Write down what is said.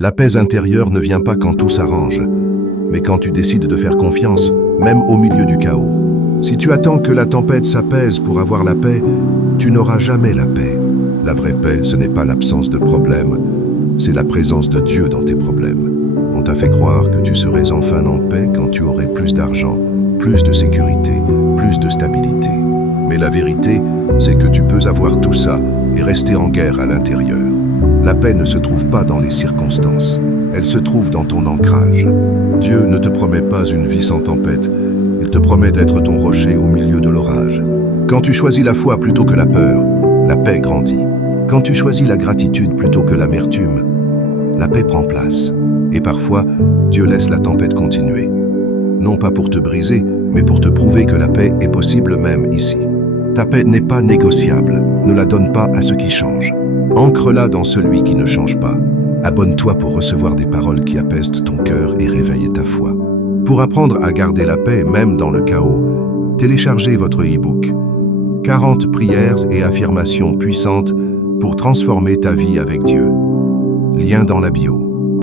La paix intérieure ne vient pas quand tout s'arrange, mais quand tu décides de faire confiance, même au milieu du chaos. Si tu attends que la tempête s'apaise pour avoir la paix, tu n'auras jamais la paix. La vraie paix, ce n'est pas l'absence de problèmes, c'est la présence de Dieu dans tes problèmes. On t'a fait croire que tu serais enfin en paix quand tu aurais plus d'argent, plus de sécurité, plus de stabilité. Mais la vérité, c'est que tu peux avoir tout ça et rester en guerre à l'intérieur. La paix ne se trouve pas dans les circonstances, elle se trouve dans ton ancrage. Dieu ne te promet pas une vie sans tempête, il te promet d'être ton rocher au milieu de l'orage. Quand tu choisis la foi plutôt que la peur, la paix grandit. Quand tu choisis la gratitude plutôt que l'amertume, la paix prend place. Et parfois, Dieu laisse la tempête continuer. Non pas pour te briser, mais pour te prouver que la paix est possible même ici. Ta paix n'est pas négociable, ne la donne pas à ceux qui changent. Ancre-la dans celui qui ne change pas. Abonne-toi pour recevoir des paroles qui apaisent ton cœur et réveillent ta foi. Pour apprendre à garder la paix même dans le chaos, téléchargez votre e-book. 40 prières et affirmations puissantes pour transformer ta vie avec Dieu. Lien dans la bio.